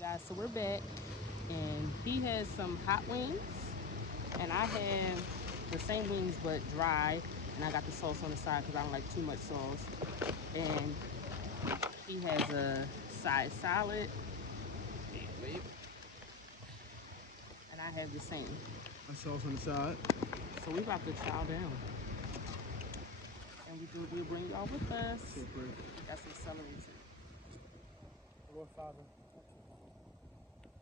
Guys, so we're back, and he has some hot wings, and I have the same wings but dry, and I got the sauce on the side because I don't like too much sauce. And he has a side salad, and I have the same. A sauce on the side. So we about to chow down, and we'll bring y'all with us. So great. Got some celery too. Lord Father,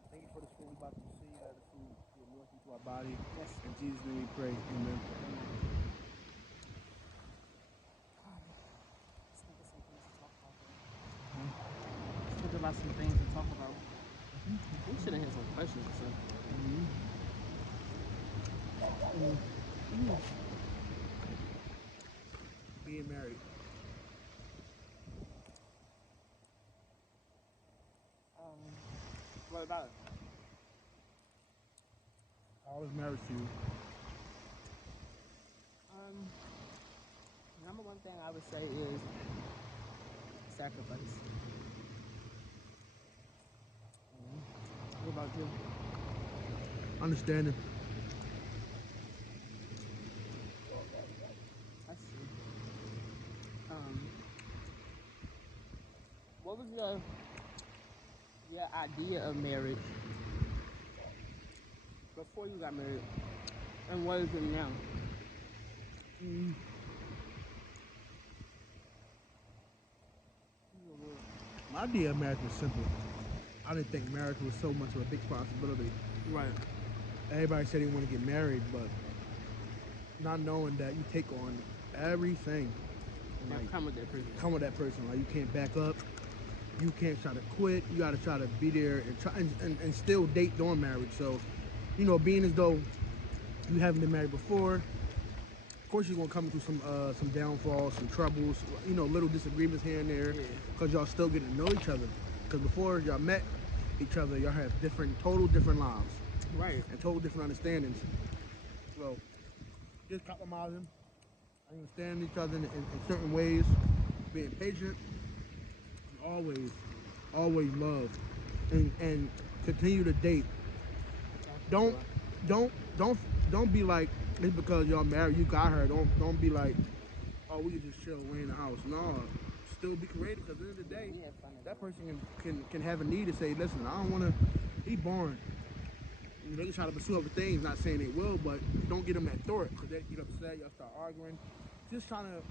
thank you for this food we about to see. This food be a blessing to our body. Yes. In Jesus' name we pray. Amen. Let's think of some things to talk about. Let's think about some things to talk about. We should have had some questions or something. Being married. What about it? How is marriage to you? Number one thing I would say is sacrifice. What about you? Understanding. I see. What was your idea of marriage before you got married, and what is it now? My idea of marriage was simple. I didn't think marriage was so much of a big responsibility. Right. Everybody said they want to get married, but not knowing that you take on everything. Like, come with that person. Come with that person. Like, you can't back up. You can't try to quit. You got to try to be there and try and still date during marriage. So, being as though you haven't been married before, of course you're gonna come through some downfalls, some troubles, little disagreements here and there, because y'all still getting to know each other. Because before y'all met each other, y'all have total different lives, Right. and total different understandings. So, just compromising, understanding each other in certain ways, being patient, always love, and continue to date. Don't be like, it's because y'all married, you got her. Don't be like, oh, we can just chill away in the house. No, still be creative, because at the end of the day, that person can have a need to say, listen, I don't want to be boring. They can try to pursue other things, not saying they will, but don't get them that thought, because they get upset, y'all start arguing. Just trying to,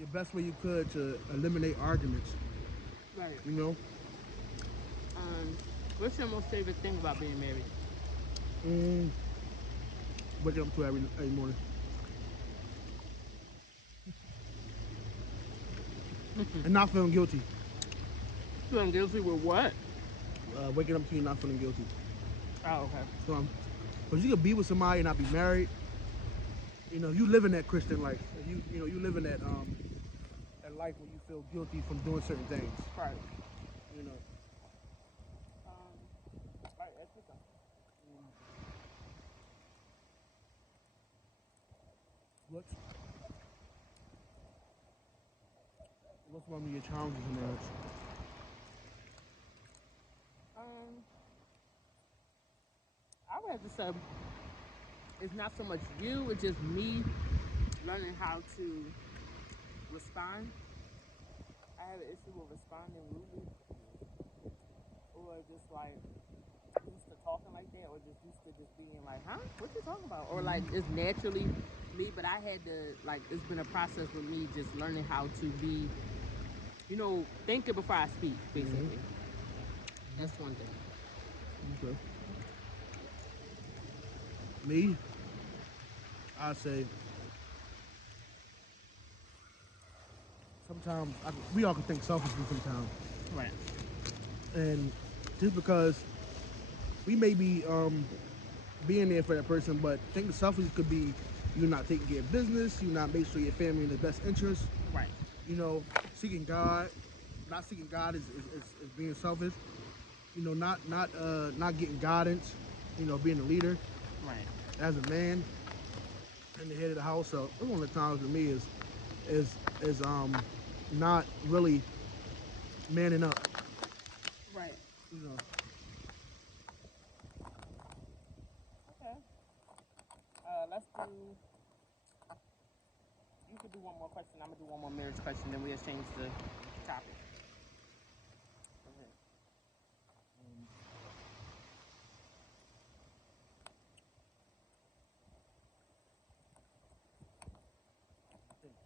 the best way you could to eliminate arguments. Right. What's your most favorite thing about being married? Waking up to every morning. And not feeling guilty. Feeling guilty with what? Waking up to you not feeling guilty. Oh, okay. So, because you could be with somebody and not be married. You live in that Christian life. You live in that life where you feel guilty from doing certain things. Right. Right, that's good. What's one of your challenges in marriage? I would have to say it's not so much you, it's just me learning how to respond. I have an issue with responding rudely, or just like used to talking like that, or just used to just being like, huh? What you talking about? Or like it's naturally me, but I had to, like, it's been a process with me just learning how to be, thinking before I speak, basically. That's one thing. Okay. Me, I say sometimes we all can think selfishly sometimes. Right. And just because we may be being there for that person, but thinking selfish could be you not taking care of business, you not make sure your family in the best interest. Right. Seeking God, not seeking God is being selfish. Not getting guidance. Being a leader. Right. As a man and the head of the house. So one of the times for me is not really manning up. Right. You could do one more question. I'm gonna do one more marriage question. Then we'll change the topic. Go ahead.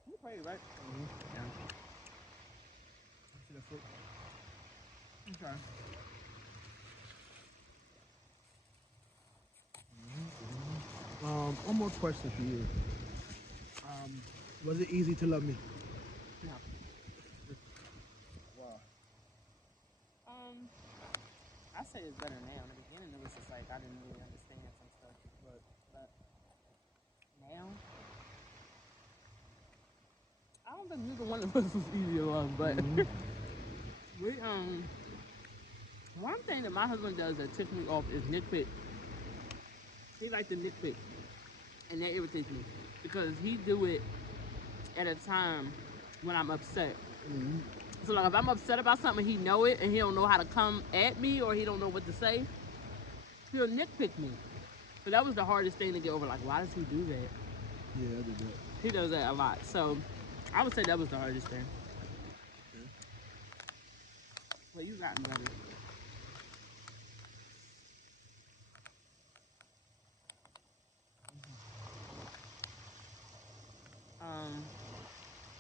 You pray, right? Yeah. See that fruit? Okay. One more question for you. Was it easy to love me? No. Wow. I say it's better now. In the beginning, it was just like I didn't really understand some stuff, but now I don't think neither one of us was easy to love. But we one thing that my husband does that ticks me off is nitpick. He likes to nitpick, and that irritates me because he do it at a time when I'm upset. So like if I'm upset about something, he know it, and he don't know how to come at me, or he don't know what to say. He'll nitpick me. So that was the hardest thing to get over. Like, why does he do that? Yeah, I did that. He does that a lot. So I would say that was the hardest thing. Yeah. Well, you gotten better.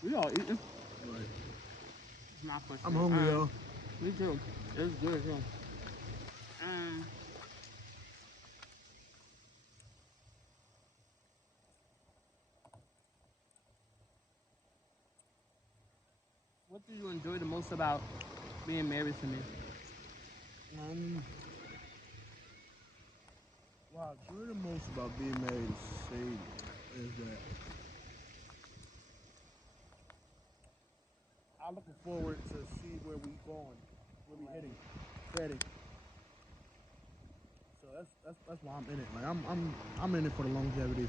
We all eating. Right. It's my question. I'm hungry, y'all. Me too. It's good too. Um, what do you enjoy the most about being married to me? What I enjoy the most about being married to Sadie is that I'm looking forward to see where we going, where we heading. So that's why I'm in it. Like I'm in it for the longevity,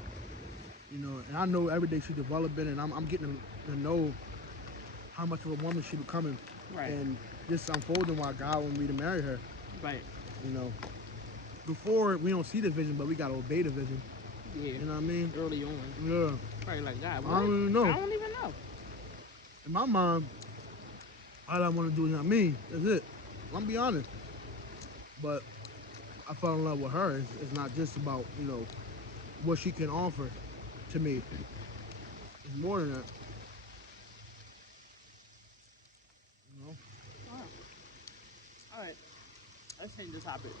you know. And I know every day she's developing, and I'm getting to know how much of a woman she's becoming. Right. And this unfolding why God wanted me to marry her. Right. You know, before we don't see the vision, but we gotta obey the vision. Yeah. You know what I mean? Early on. Yeah. Probably like God. I don't even know. I don't even know. In my mind, all I want to do is not me. That's it. I'm gonna be honest. But I fell in love with her. It's not just about, you know, what she can offer to me. It's more than that. You know? All right. Let's change the topic.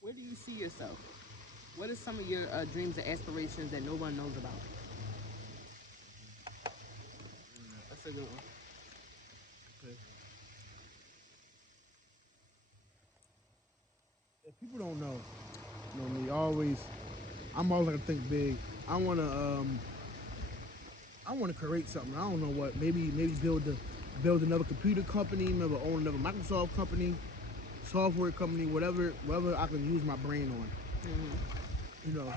Where do you see yourself? What are some of your dreams and aspirations that no one knows about? That's a good one. Okay. If people don't know, you know me, I'm always gonna think big. I wanna create something. I don't know what. Maybe build another computer company, maybe own another Microsoft company, software company, whatever I can use my brain on. You know,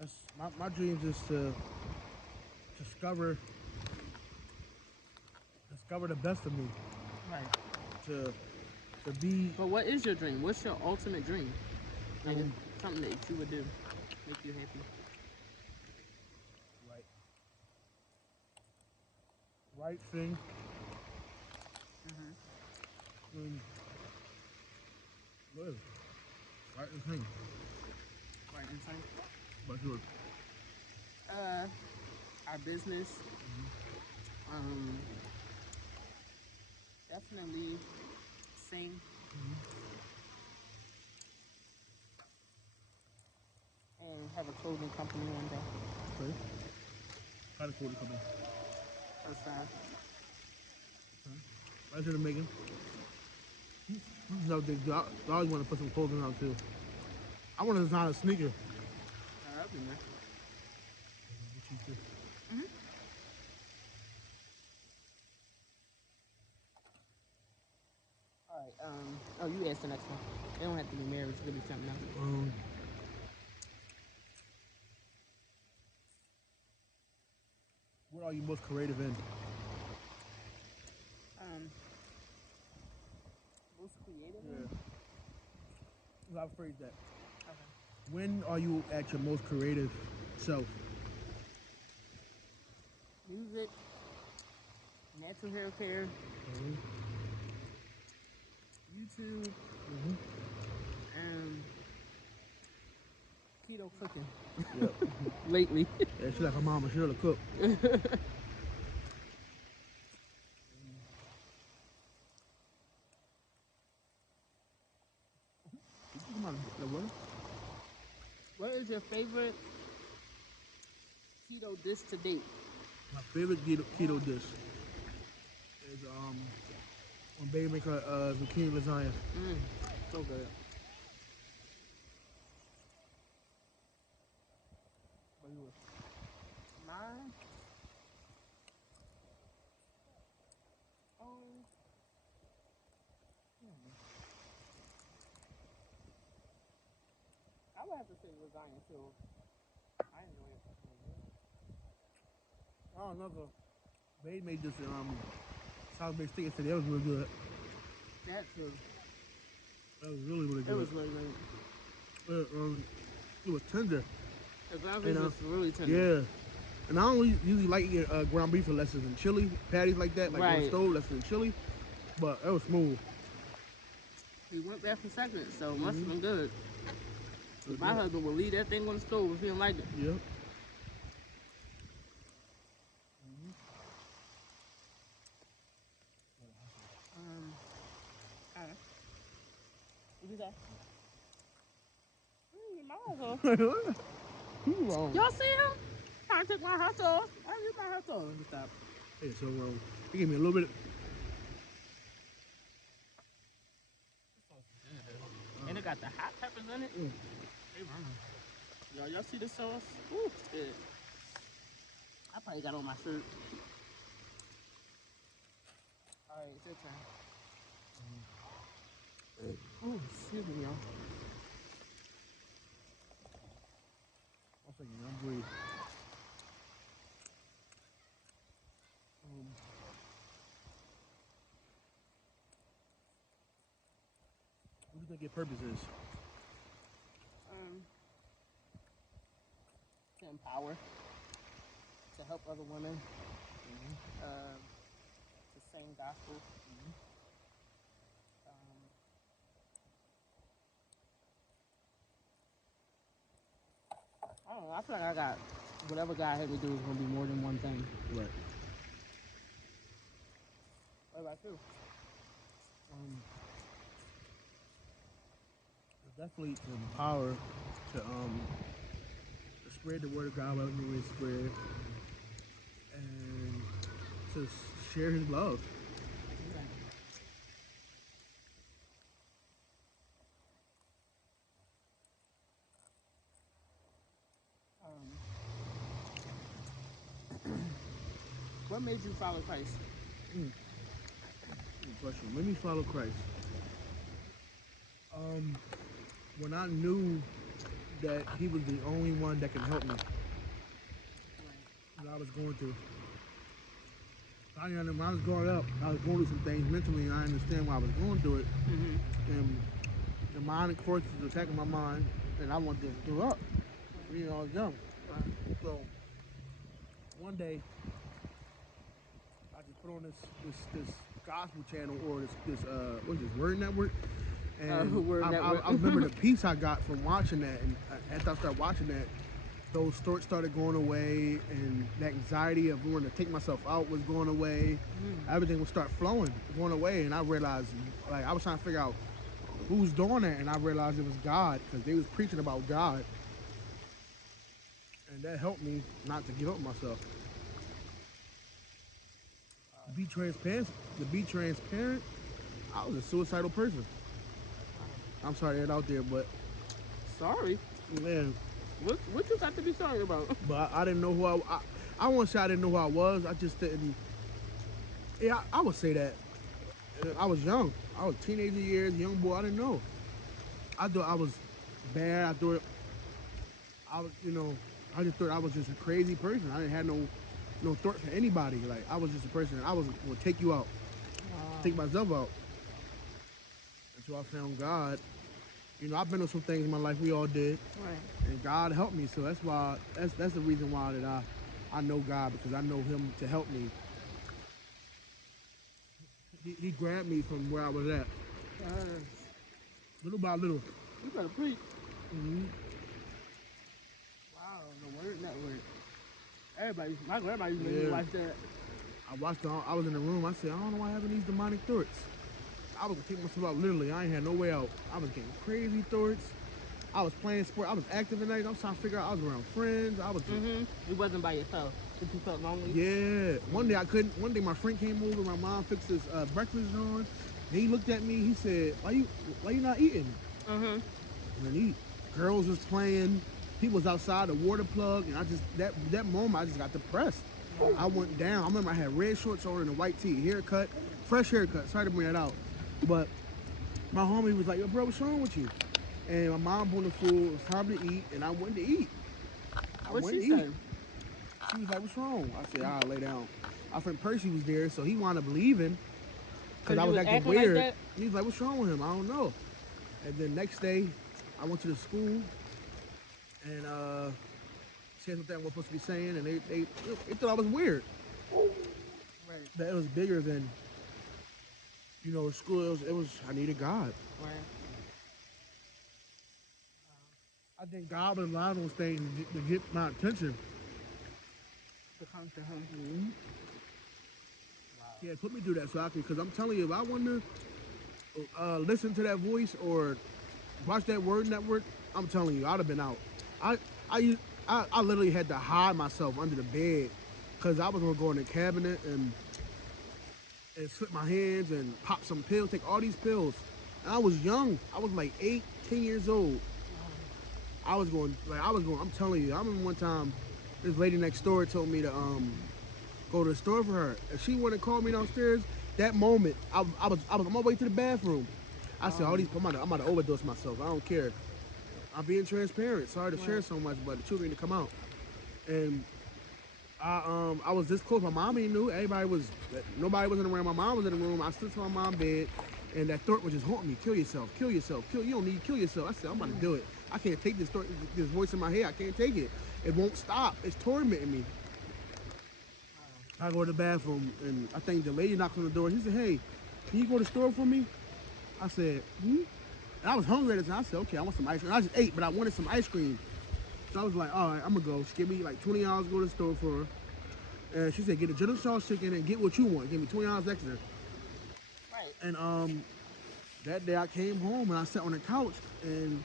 that's my dreams is to discover the best of me. Right. To be But what is your dream? What's your ultimate dream? Like something that you would do, make you happy. right thing. And live. Right thing. Right. Insane. But yours. Our business. Um, definitely sing and have a clothing company one day. Okay. How to call the company. First Right to the making. No, I always want to put some clothing on too. I want to design a sneaker. that'd be nice. All right. Oh, you asked the next one. It don't have to be marriage. It could be something else. What are you most creative in? Most creative. Yeah. I'll phrase that. Okay. When are you at your most creative self? Music, natural hair care, YouTube, and keto cooking Yep. lately. Yeah, she like her mama. She know to cook. Come on, the what? What is your favorite keto dish to date? My favorite keto dish is when baby make her zucchini lasagna. So good. What you with? Mine. Um, I would have to say lasagna too. I enjoy it. Oh, another. Baby made this South Bay steak yesterday. That was really good. That too. That was really really It good. was really good. It was tender. The ground And beef was really tender. yeah. And I don't usually like eating ground beef unless it's in chili, patties like that, like on the Right. stove, that's in chili. But it was smooth. He went back for seconds, so it must have been good. 'Cause my husband would leave that thing on the stove if he didn't like it. Yep. Alright. What you say? My eyes off. You wrong. Y'all see him? Trying to take my hat off. I leave my hat off. Let me stop. Hey, so he gave me a little bit. And it got the hot peppers in it. Y'all see the sauce? Ooh, it's good. I probably got on my shirt. Alright, it's your turn. Oh, excuse me, y'all. One second, I'm breathing. What do you think your purpose is? To empower, to help other women, to sing gospel. I don't know. I feel like I got whatever God had me do is gonna be more than one thing. Right. What about you? Definitely to empower, to spread the word of God wherever you want to spread, and to share His love. What made you follow Christ? Good question. Let me follow Christ. When I knew that He was the only one that can help me, what I was going through. When I was growing up, I was going through some things mentally, and I understand why I was going through it. And the mind forces attacking my mind, and I wanted to give up. You know, I was young. So one day, I just put on this gospel channel or what is this, Word Network? And Word Network. I remember the peace I got from watching that, and after I started watching that, those thoughts started going away, and the anxiety of wanting to take myself out was going away. Everything would start flowing, going away, and I realized, like, I was trying to figure out who's doing that, and I realized it was God, because they was preaching about God, and that helped me not to give up myself. To be transparent, I was a suicidal person. I'm sorry to get out there, but Sorry. man, What you got to be sorry about? but I didn't know who I won't say I didn't know who I was. I just didn't. Yeah, I would say that. I was young. I was teenager years, young boy. I didn't know. I thought I was bad. I thought I was, I just thought I was just a crazy person. I didn't have no thought for anybody. Like, I was just a person. I would take you out, take myself out. Until I found God, You know, I've been through some things in my life. We all did, Right. and God helped me. So that's why that's the reason why that I know God, because I know Him to help me. He grabbed me from where I was at, Yes. little by little. You better preach. Mm-hmm. Wow, the word network. My grandma used to make me Yeah, watch that. I watched. I was in the room. I said, I don't know why I'm having these demonic thoughts. I was gonna take myself out literally. I ain't had no way out. I was getting crazy thoughts. I was playing sport. I was active at night. I was trying to figure out. I was around friends. I was just, You wasn't by yourself, but you felt lonely. yeah. One day I couldn't. One day my friend came over. My mom fixed his breakfast on. And he looked at me. He said, why you not eating?" Mm-hmm. And then girls was playing. People was outside the water plug, and I just that moment I just got depressed. I went down. I remember I had red shorts on and a white tee, haircut, fresh haircut. Sorry to bring that out, but my homie was like, "Yo, bro, what's wrong with you?" And my mom brought the food. It was time to eat, and I went to eat. I What went she to eat. said? She was like, "What's wrong?" I said, "I'll lay down." My friend Percy was there, so he wound up leaving because Cause I you was was acting acting like weird. that. He was like, "What's wrong with him?" I don't know. And then next day, I went to the school, and said something I wasn't supposed to be saying, and they thought I was weird. Right. That it was bigger than, school. It was I needed God. Right. I think God was allowing those things to get my attention. To come to him. Mm-hmm. Yeah, put me through that so I can, because I'm telling you, if I want to listen to that voice or watch that word network, I'm telling you, I'd have been out. I I used- I literally had to hide myself under the bed because I was gonna go in the cabinet and slip my hands and pop some pills, take all these pills. And I was young. I was like 8, 10 years old. I'm telling you, I remember one time this lady next door told me to go to the store for her. If she wouldn't call me downstairs, that moment, I was on my way to the bathroom. I said, I'm about to overdose myself. I don't care. I'm being transparent. Sorry to share Right. so much, but the truth need to come out. And I was this close. My mom ain't knew. Nobody wasn't around. My mom was in the room. I stood to my mom's bed, and that thought was just haunting me. Kill yourself. Kill yourself. You don't need to kill yourself. I said, I'm about to do it. I can't take this thought, this voice in my head. I can't take it. It won't stop. It's tormenting me. I go to the bathroom, and I think the lady knocks on the door. She said, "Hey, can you go to the store for me?" I said, "Hmm." And I was hungry at the time. I said, "Okay, I want some ice cream." I just ate, but I wanted some ice cream. So I was like, "All right, I'm gonna go." She gave me like $20 to go to the store for her. And she said, "Get a General Tso's chicken and get what you want." Give me $20 extra. Right. And that day I came home and I sat on the couch and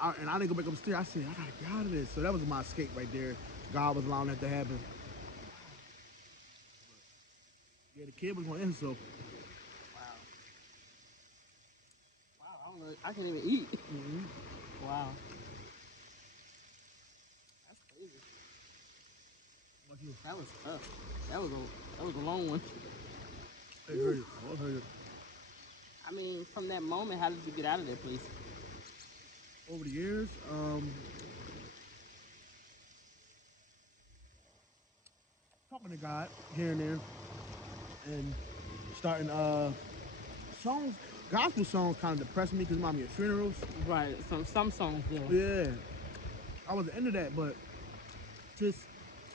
I didn't go back upstairs. I said, "I gotta get out of this." So that was my escape right there. God was allowing that to happen. Yeah, the kid was going in, so. Wow. Wow. I don't know. I can't even eat. Mm-hmm. Wow. That's crazy. Like you. That was tough. That was a long one. I heard it. I heard it. I mean, from that moment, how did you get out of that place? Over the years, talking to God here and there, and starting songs. Gospel songs kind of depressed me because it reminded me of funerals. Right. Some songs do. Yeah, I was into that, but just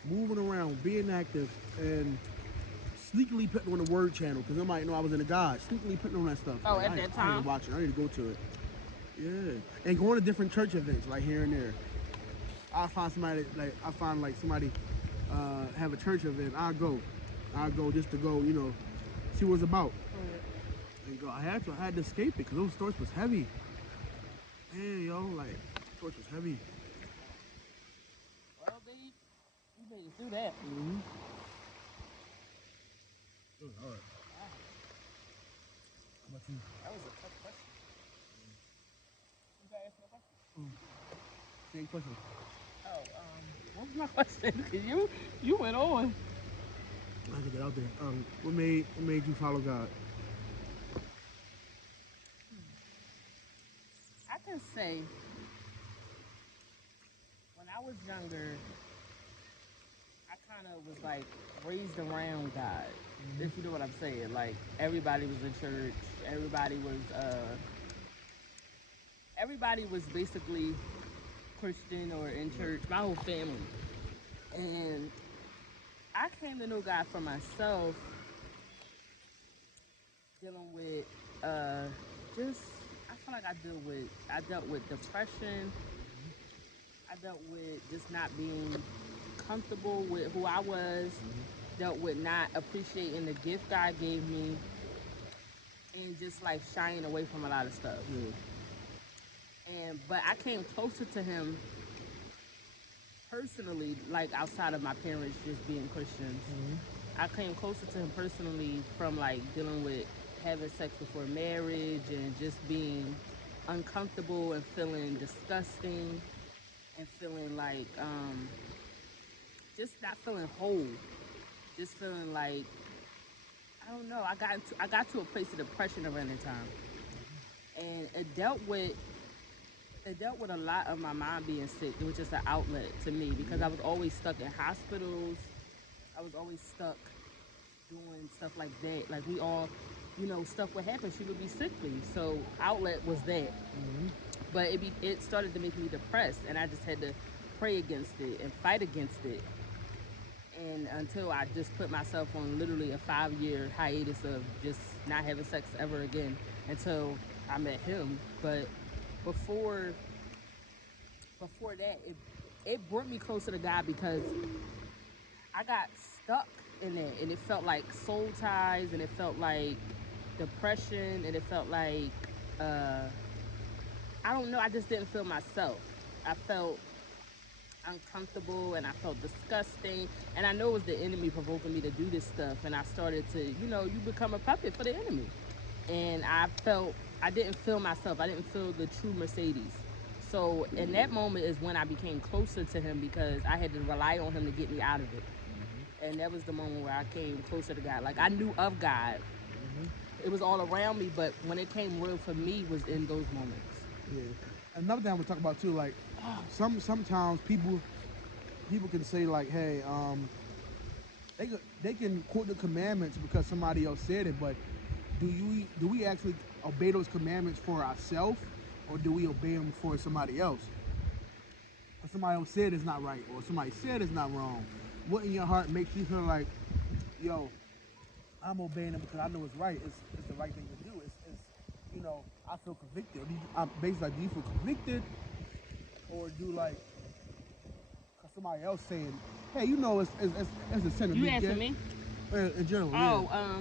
moving around, being active, and sneakily putting on the Word channel because nobody know I was into God. Sneakily putting on that stuff. Oh, Like at that I need to time. watch it. I need to go to it. Yeah, and going to different church events like here and there. I find like somebody have a church event. I'll go just to go. See what it's about. Right. And go. I had to escape it because those stories was heavy. Man, yo, like stories was heavy. Well, babe, you made it through that. Mm-hmm. All right. Wow. How about you? That was a tough question. You gotta ask me a question. Same question. Oh, what was my question? Cause you went on. I had to get out there. What made you follow God? I can say when I was younger, I kind of was like raised around God. If you know what I'm saying, like everybody was in church, everybody was everybody was basically Christian or in church, my whole family. And I came to know God for myself, dealing with just I feel like I dealt with depression. I dealt with just not being comfortable with who I was, dealt with not appreciating the gift God gave me, and just like shying away from a lot of stuff. Yeah. And but I came closer to him personally, like outside of my parents just being Christians. I came closer to him personally from like dealing with having sex before marriage and just being uncomfortable and feeling disgusting and feeling like just not feeling whole, just feeling like I don't know. I got to a place of depression around that time, and it dealt with a lot of my mom being sick. It was just an outlet to me because I was always stuck in hospitals. I was always stuck doing stuff like that. Like we all, stuff would happen. She would be sickly, so outlet was that. But it started to make me depressed, and I just had to pray against it and fight against it. And until I just put myself on literally a 5-year hiatus of just not having sex ever again until I met him. But before before that, it brought me closer to God because I got stuck in it, and it felt like soul ties, and it felt like depression, and it felt like uh, I don't know. I just didn't feel myself. I felt uncomfortable and I felt disgusting, and I know it was the enemy provoking me to do this stuff, and I started to, you become a puppet for the enemy, and I didn't feel myself. I didn't feel the true Mercedes. So in that moment is when I became closer to him because I had to rely on him to get me out of it. And that was the moment where I came closer to God. Like I knew of God. It was all around me, but when it came real for me was in those moments. Yeah. Another thing I'm gonna talk about too, like sometimes people can say like, hey, they can quote the commandments because somebody else said it, but do we actually obey those commandments for ourselves, or do we obey them for somebody else? Because somebody else said it's not right, or somebody said it's not wrong. What in your heart makes you feel like, yo, I'm obeying them because I know it's right. It's the right thing to do. I feel convicted. Basically, like, do you feel convicted, or do like, cause somebody else saying, hey, it's a sin to You be asking gay? me? In general, Oh, yeah.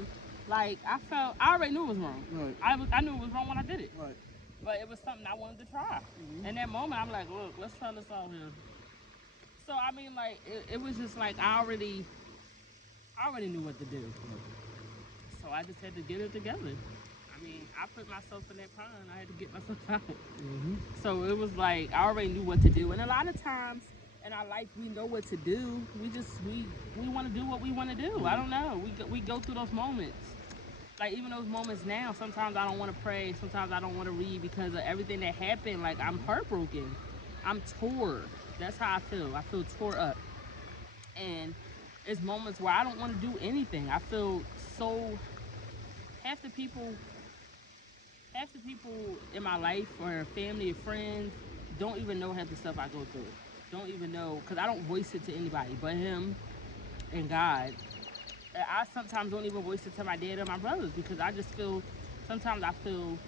like I already knew it was wrong. Right. I knew it was wrong when I did it. Right. But it was something I wanted to try. In that moment, I'm like, look, let's try this out here. So I mean, like, it was just like I already knew what to do. So I just had to get it together. I mean, I put myself in that pond. I had to get myself out. So it was like I already knew what to do. And a lot of times in our life, we know what to do. We want to do what we want to do. I don't know. We go through those moments. Like even those moments now, sometimes I don't want to pray. Sometimes I don't want to read because of everything that happened. Like I'm heartbroken. I'm tore. That's how I feel. I feel tore up. And it's moments where I don't want to do anything. I feel so half the people half the people in my life or family or friends don't even know half the stuff I go through. Don't even know because I don't voice it to anybody but him and God. And I sometimes don't even voice it to my dad or my brothers because I just feel sometimes I feel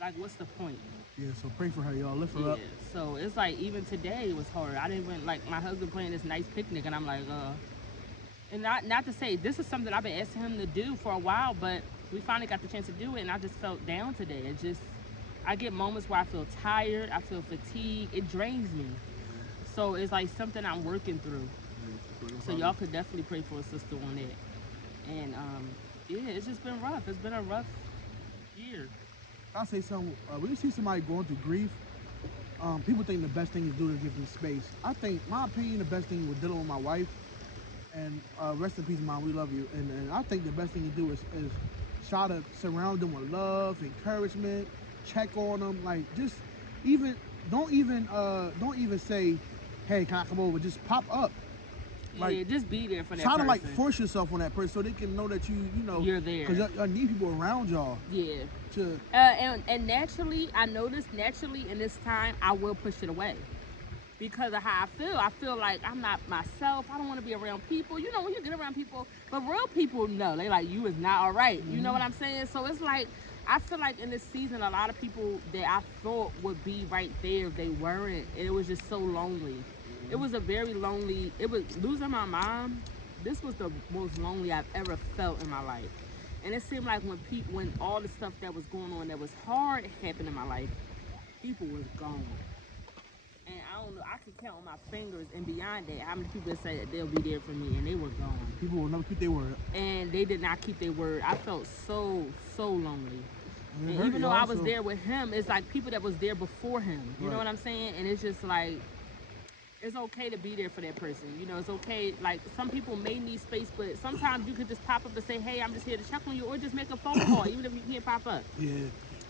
like what's the point? Yeah. So pray for her, y'all. Lift her Yeah. up. So it's like even today it was hard. I didn't even like my husband planning this nice picnic and I'm like, and not to say this is something I've been asking him to do for a while, but we finally got the chance to do it, and I just felt down today. I get moments where I feel tired, I feel fatigued, it drains me. So it's like something I'm working through. So y'all could definitely pray for a sister on that. And yeah, it's just been rough. It's been a rough year. I'll say something. When you see somebody going through grief, people think the best thing to do is give them space. I think, my opinion, the best thing with dealing with my wife, and rest in peace, Mom, we love you. And I think the best thing to do is try to surround them with love, encouragement, check on them. Like just even don't even say, hey, can I come over? Just pop up. Like, yeah, just be there for that try person. to like force yourself on that person so they can know that you know You're there. Because y'all need people around y'all. Yeah. To And naturally, I noticed naturally in this time, I will push it away. Because of how I feel. I feel like I'm not myself. I don't want to be around people. You know, when you get around people, but real people know. They like, you is not all right. You know what I'm saying? So it's like, I feel like in this season, a lot of people that I thought would be right there, they weren't. And it was just so lonely. It was a very lonely, it was losing my mom. This was the most lonely I've ever felt in my life. And it seemed like when all the stuff that was going on that was hard happened in my life, people was gone. And I don't know, I can count on my fingers and beyond that how many people said that they'll be there for me, and they were gone. People will never keep their word. And they did not keep their word. I felt so lonely. And even though I was there with him, it's like people that was there before him. You know what I'm saying? And it's just like, it's okay to be there for that person. You know, it's okay. Like, some people may need space, but sometimes you could just pop up and say, hey, I'm just here to check on you, or just make a phone call, even if you can't pop up. Yeah.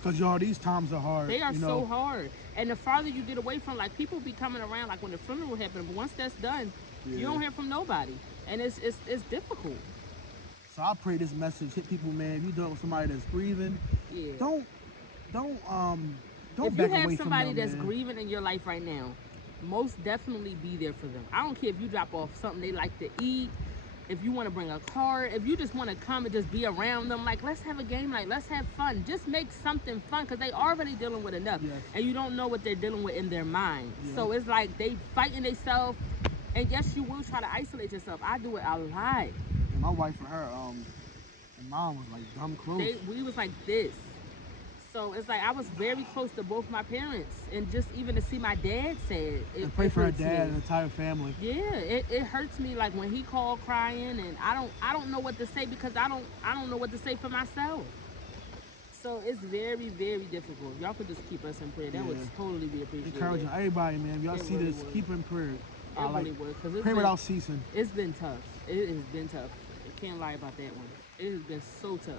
Because, y'all, these times are hard. They are so hard. And the farther you get away from, like, people be coming around, like, when the funeral happened, but once that's done, you don't hear from nobody. And it's difficult. So I pray this message hit people, man. If you're dealing with somebody that's grieving, don't if back you have away somebody from them, that's man. grieving in your life right now, most definitely be there for them. I don't care if you drop off something they like to eat, if you want to bring a card, if you just want to come and just be around them, like, let's have a game night, let's have fun. Just make something fun, because they already dealing with enough. And you don't know what they're dealing with in their mind. So it's like they fighting themselves, and yes, you will try to isolate yourself. I do it a lot. And my wife and her, mom was like dumb close. We was like this. So it's like I was very close to both my parents, and just even to see my dad sad, and pray for her dad and the entire family. Yeah, it hurts me, like when he called crying, and I don't know what to say, because I don't know what to say for myself. So it's very, very difficult. Y'all could just keep us in prayer. That would totally be appreciated. Encouraging everybody, man. If y'all see this, keep in prayer. It really would, because pray without ceasing. It's been tough. It has been tough. I can't lie about that one. It has been so tough.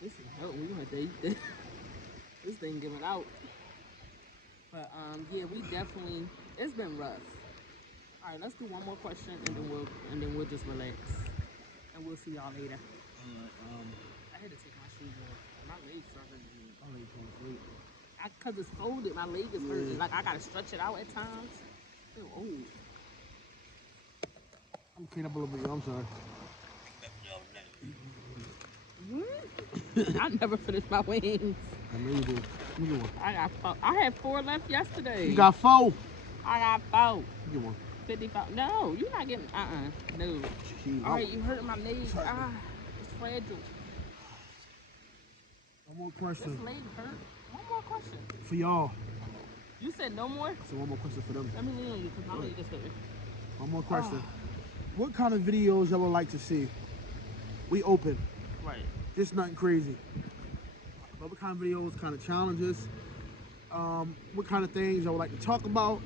This is hurting. We have to eat this. This thing giving out. But yeah, we definitely. It's been rough. All right, let's do one more question, and then we'll just relax, and we'll see y'all later. All right. I had to take my shoes off. My legs are hurting. My legs can't sleep. Cause it's folded. My leg is hurting. Like, I gotta stretch it out at times. Oh. I'm clean up a little bit. I'm sorry. I never finished my wings. I know you do. Let me get one. I had 4 left yesterday. You got 4? I got 4. Get one. 55. No, you're not getting. No. Jeez, all right, you hurting my leg. It's fragile. One more question. This leg hurt. One more question. For y'all. You said no more? So one more question for them. Let me lean on you, because my leg is hurting. One more question. What kind of videos y'all would like to see? We open. Right. Just nothing crazy. But what kind of videos, kind of challenges? What kind of things y'all would like to talk about?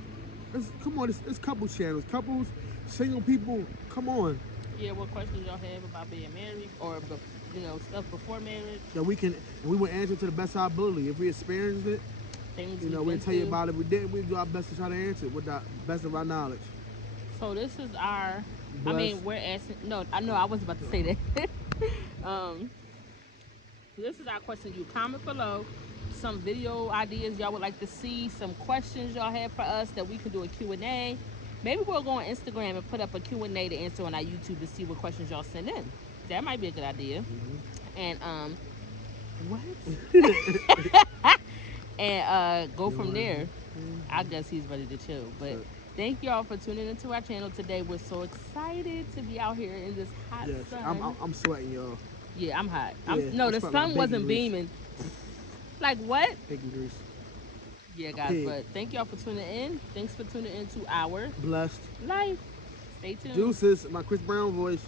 Come on, it's couples channels. Couples, single people, come on. Yeah, what questions y'all have about being married, or stuff before marriage? That we will answer to the best of our ability. If we experienced it, things we'll tell you about it. If we didn't, we'll do our best to try to answer it with the best of our knowledge. So this is our, Bless. I mean, we're asking, no, I know I was about to say that. This is our question. You comment below some video ideas y'all would like to see, some questions y'all have for us that we can do a Q&A. Maybe we'll go on Instagram and put up a Q&A to answer on our YouTube to see what questions y'all send in. That might be a good idea. And what? And go from there. I guess he's ready to chill. But thank y'all for tuning into our channel today. We're so excited to be out here in this hot sun. I'm sweating, y'all. Yeah, I'm hot. Yeah, the sun wasn't beaming. Like what? Bacon grease. Yeah, guys, but thank y'all for tuning in. Thanks for tuning in to our Blessed Life. Stay tuned. Deuces, my Chris Brown voice.